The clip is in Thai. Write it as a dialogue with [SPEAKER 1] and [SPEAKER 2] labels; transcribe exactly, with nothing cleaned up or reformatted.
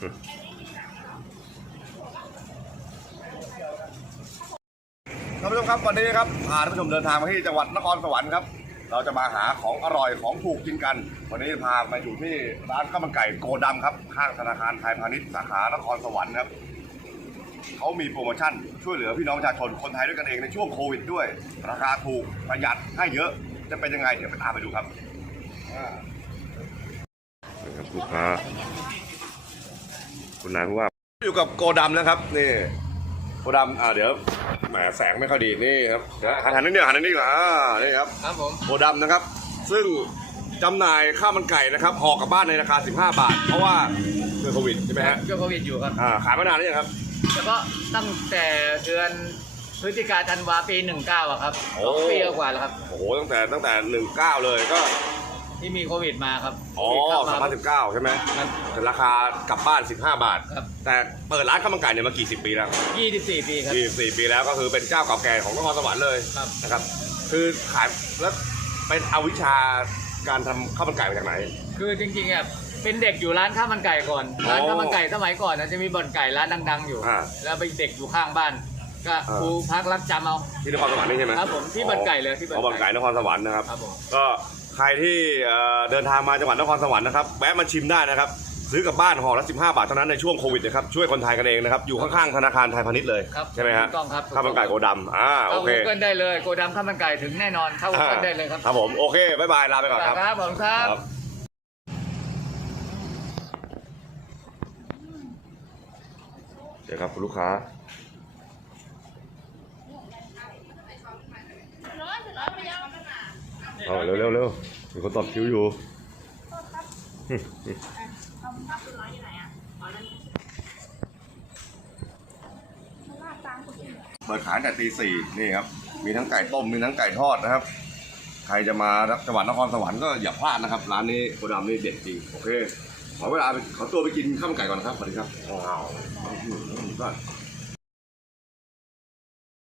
[SPEAKER 1] ท่านผู้ชมครับวันนี้ครับพาท่านผู้ชมเดินทางมาที่จังหวัดนครสวรรค์ครับเราจะมาหาของอร่อยของถูกกินกันวันนี้พามาอยู่ที่ร้านข้าวมันไก่โกดำครับข้างธนาคารไทยพาณิชย์สาขานครสวรรค์ครับเขามีโปรโมชั่นช่วยเหลือพี่น้องประชาชนคนไทยด้วยกันเองในช่วงโควิดด้วยราคาถูกประหยัดให้เยอะจะเป็นยังไงเดี๋ยวไปตามไปดูครับลูกค้าคุณนายผู้ว่าอยู่กับโกดำนะครับนี่โกดำอ่าเดี๋ยวแหมแสงไม่ค่อยดีนี่ครับเดี๋ยวหันหันนิดเดียวหันนิดเดียวอ่านี่ครับ
[SPEAKER 2] ครับผม
[SPEAKER 1] โกดำนะครับซึ่งจำหน่ายข้าวมันไก่นะครับห่อกลับบ้านในราคาสิบห้าบาทเพราะว่าเกิดโควิดใช่ไหมฮะ
[SPEAKER 2] เกิดโควิดอยู่ครับ
[SPEAKER 1] อ่าขายมานานหรือยังครับ
[SPEAKER 2] เฉพาะตั้งแต่เดือนพฤศจิกาธันวาปีหนึ่งเก้าอะครับสองปีกว่าแล้วครับ
[SPEAKER 1] โอ้โหตั้งแต่ตั้งแต่หนึ่งเก้าเลยก็
[SPEAKER 2] ที่มีโควิดมาครับ
[SPEAKER 1] อ๋อสองพันสิบเก้าใช่ไหมแต่ราคากลับบ้านสิบห้าบาท
[SPEAKER 2] ครับ
[SPEAKER 1] แต่เปิดร้านข้าวมันไก่เนี่ยมากี่สิบปีแล้ว
[SPEAKER 2] ยี่สิบสี่ปีครับ
[SPEAKER 1] ยี่สิบสี่ปีแล้วก็คือเป็นเจ้าเก่าแก่ของนครสวรรค์เลยนะครับคือขายแล้วเป็นเอาวิชาการทำข้าวมันไก่มาจากไหน
[SPEAKER 2] คือจริงๆอ่ะเป็นเด็กอยู่ร้านข้าวมันไก่ก่อนร้านข้าวมันไก่สมัยก่อนจะมีบ่อนไก่ร้านดังๆอยู่แล้วไปเด็กอยู่ข้างบ้านก็ครูพักรับจำเอา
[SPEAKER 1] ที่นครสวรรค์นี่ใช่ไหม
[SPEAKER 2] ครับผมที่บ่อนไก่เลยที่
[SPEAKER 1] บ่อนไก่นครสวรรค์นะครับ
[SPEAKER 2] ครับผม
[SPEAKER 1] ก็ใครที่เดินทางมาจังหวัดนครสวรรค์นะครับแวะมาชิมได้นะครับซื้อกลับบ้านห่อละสิบห้าบาทเท่านั้นในช่วงโควิดนะครับช่วยคนไทยกันเองนะครับอยู่ข้างๆธนาคารไทยพาณิชย์เลยใช่ไหมฮะ
[SPEAKER 2] ต้องครับ
[SPEAKER 1] ข้าวมันไก่โกดำอ่าโอเค
[SPEAKER 2] เข้ากันได้เลยโกดำข้าวมันไก่ถึงแน่นอนเข้ากันได้เลยครับ
[SPEAKER 1] ครับผมโอเคบ๊ายบายลาไปก่อนครับ
[SPEAKER 2] ครับผมครับ
[SPEAKER 1] เดี๋ยวครับคุณลูกค้าเอาเร็วเร็วเร็วมีคนตอบคิวอยู่เปิดขายแต่ตีสี่นี่ครับมีทั้งไก่ต้มมีทั้งไก่ทอดนะครับใครจะมาจังหวัดนครสวรรค์ก็อย่าพลาดนะครับร้านนี้โกดำนี่เด็ดจริงโอเคขอเวลาขอตัวไปกินข้าวมันไก่ก่อนนะครับสวัสดีครับว้าว